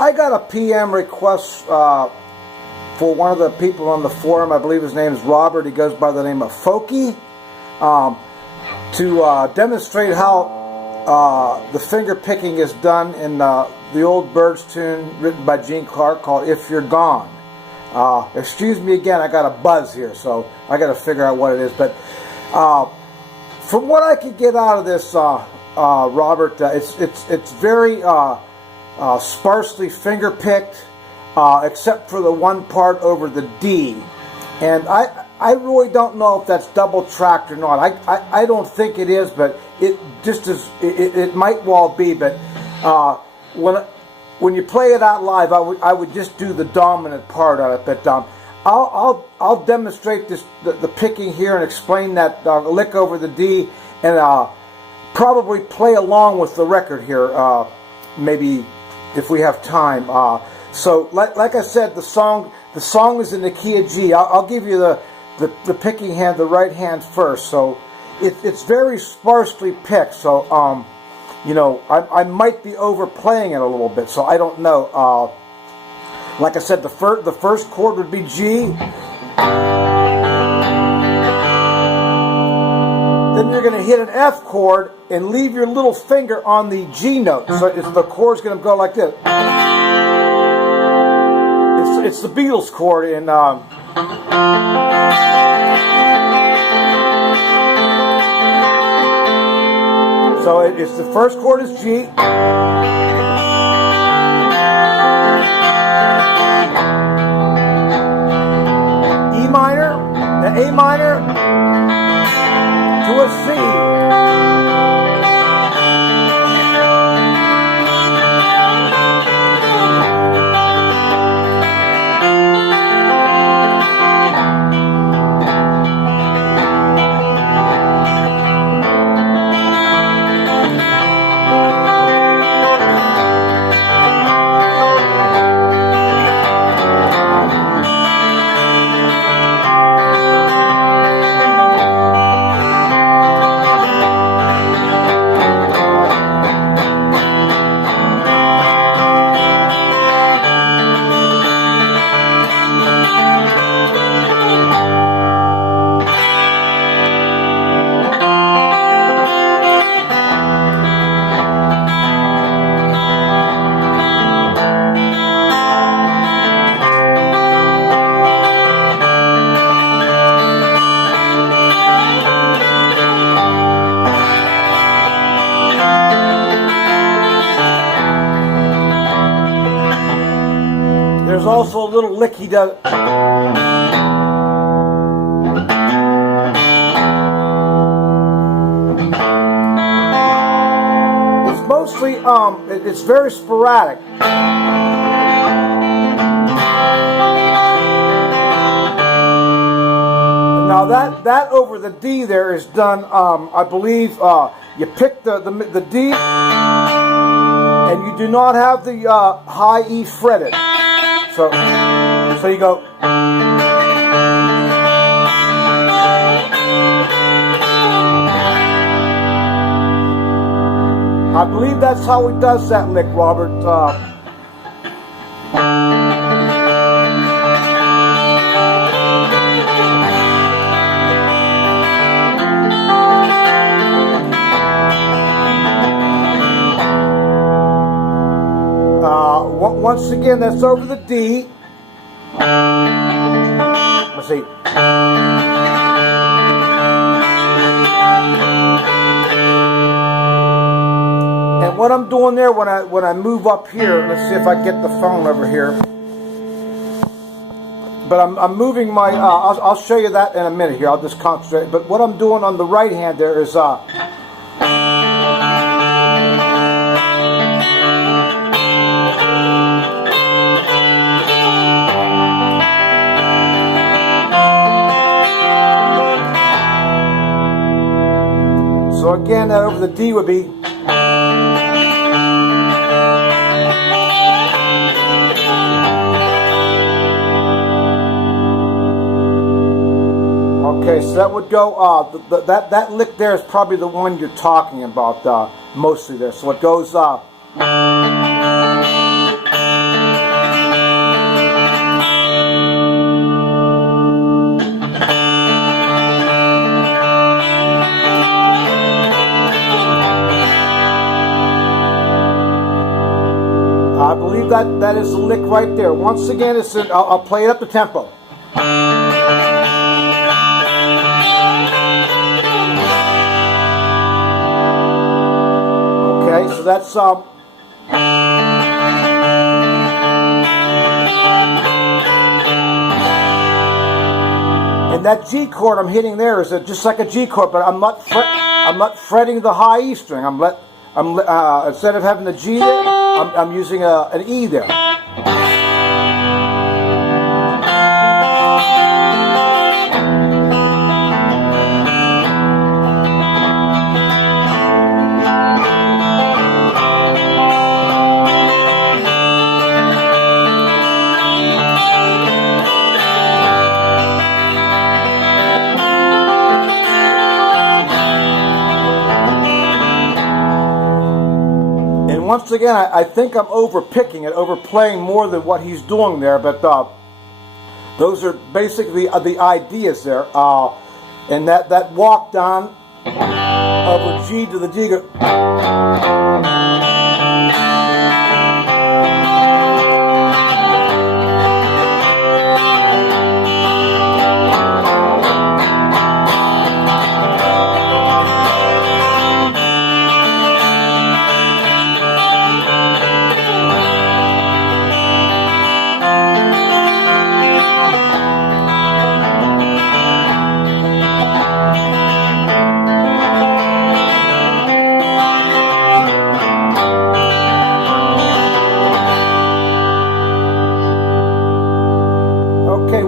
I got a PM request for one of the people on the forum. I believe his name is Robert. He goes by the name of Folky, to demonstrate how the finger picking is done in the old Byrds tune written by Gene Clark called "If You're Gone." Excuse me again, I got a buzz here, so I got to figure out what it is. But from what I could get out of this, Robert, it's very sparsely finger picked, except for the one part over the D, and I really don't know if that's double tracked or not. I don't think it is, but it just is. It might well be. But when you play it out live, I would just do the dominant part on it. But I'll demonstrate the picking here and explain that lick over the D, and probably play along with the record here, maybe if we have time. So like I said, the song is in the key of G. I'll give you the picking hand, the right hand first. So it's very sparsely picked. So you know, I might be overplaying it a little bit. So I don't know. Like I said, the first chord would be G. Then you're going to hit an F chord and leave your little finger on the G note. So the chord's going to go like this. It's the Beatles chord in. So it's the first chord is G. E minor, the A minor, to a C. There's also a little lick he does. It's mostly, it's very sporadic. Now that over the D there is done, I believe, you pick the D, and you do not have the high E fretted. So you go. I believe that's how he does that lick, Robert. Once again, that's over the D. Let's see. And what I'm doing there when I move up here, let's see if I get the phone over here. But I'm moving my. I'll show you that in a minute here. I'll just concentrate. But what I'm doing on the right hand there is so again, that over the D would be. Okay, so that would go. That lick there is probably the one you're talking about, mostly there. So it goes. I believe that is the lick right there. Once again, I'll play it up the tempo. Okay, so that's and that G chord I'm hitting there is just like a G chord, but I'm not fretting the high E string. Instead of having the G there, I'm using an E there. Once again, I think I'm over-picking it, overplaying more than what he's doing there, but those are basically the ideas there. And that walk down of a G to the D.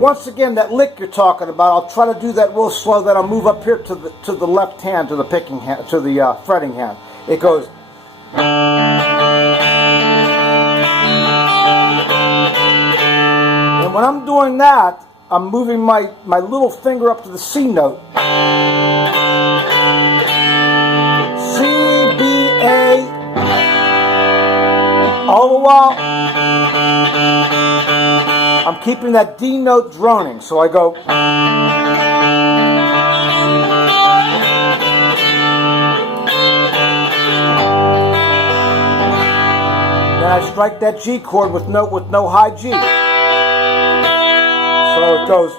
Once again, that lick you're talking about, I'll try to do that real slow. Then I'll move up here to the left hand, to the picking hand, to the fretting hand. It goes. And when I'm doing that, I'm moving my little finger up to the C note. C, B, A. All the while, I'm keeping that D note droning, so I go. Then I strike that G chord with no high G. So it goes.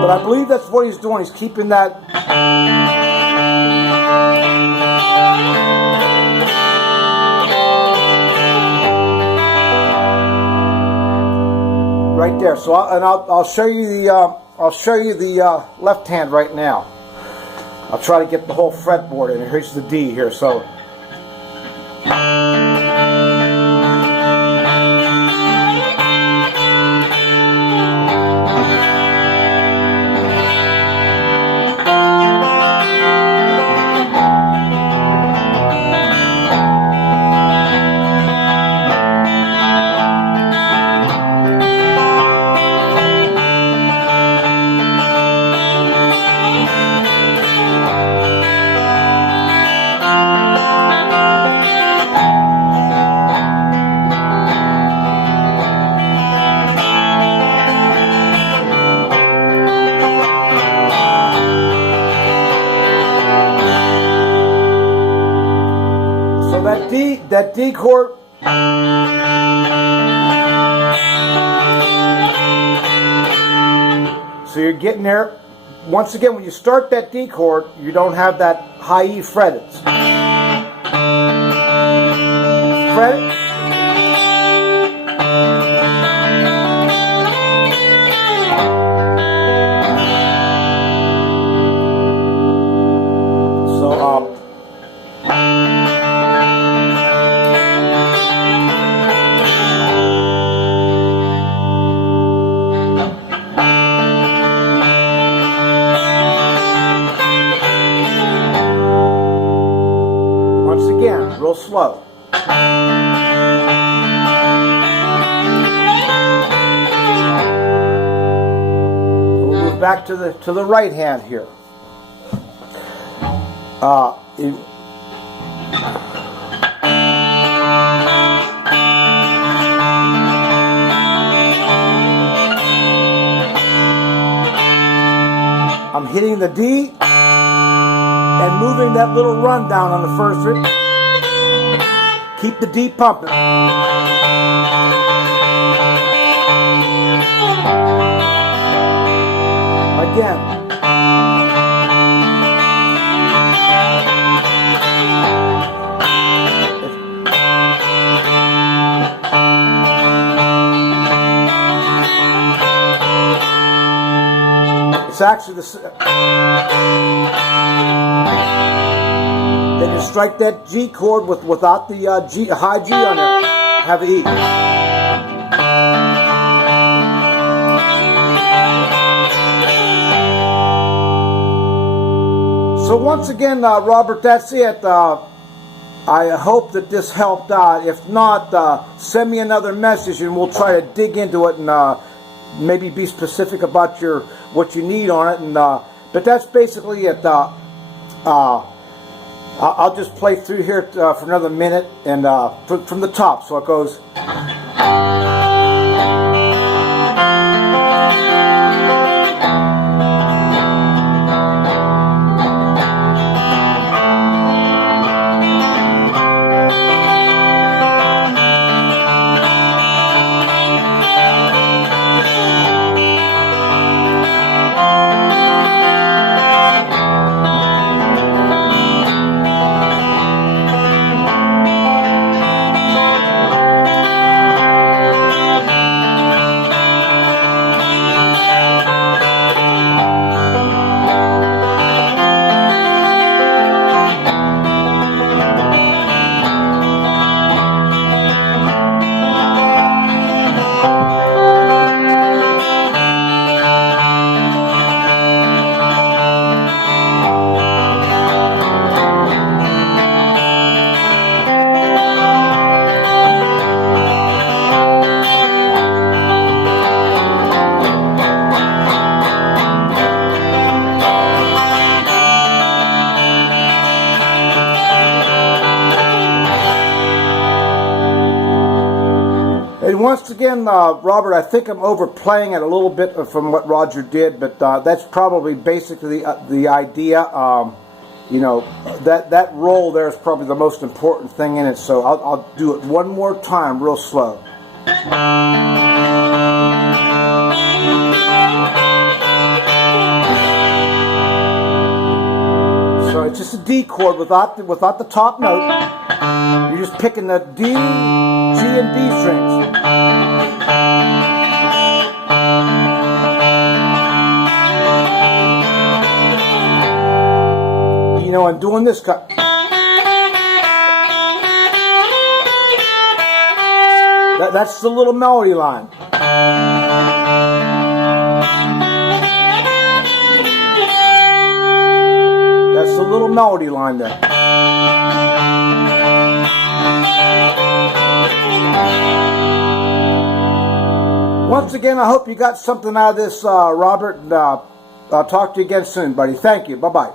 But I believe that's what he's doing. He's keeping that. Right there. So I'll show you the left hand right now. I'll try to get the whole fretboard in. Here's the D here. So. That D chord, so you're getting there. Once again, when you start that D chord, you don't have that high E fretted. Fret it. Real slow. We'll move back to the right hand here. I'm hitting the D and moving that little rundown on the first three. Keep the D pumping. Again. It's actually then you strike that G chord without the high G on it. Have an E. So once again, Robert, that's it. I hope that this helped out. If not, send me another message and we'll try to dig into it and maybe be specific about what you need on it. And but that's basically it. I'll just play through here for another minute and from the top. So it goes. And once again, Robert, I think I'm overplaying it a little bit from what Roger did, but that's probably basically the idea. You know, that roll there is probably the most important thing in it, so I'll do it one more time real slow. So it's just a D chord without the top note. You're just picking the D, G, and D strings. You know, and doing this cut. That's the little melody line. That's the little melody line there. Once again, I hope you got something out of this, Robert, and I'll talk to you again soon, buddy. Thank you. Bye-bye.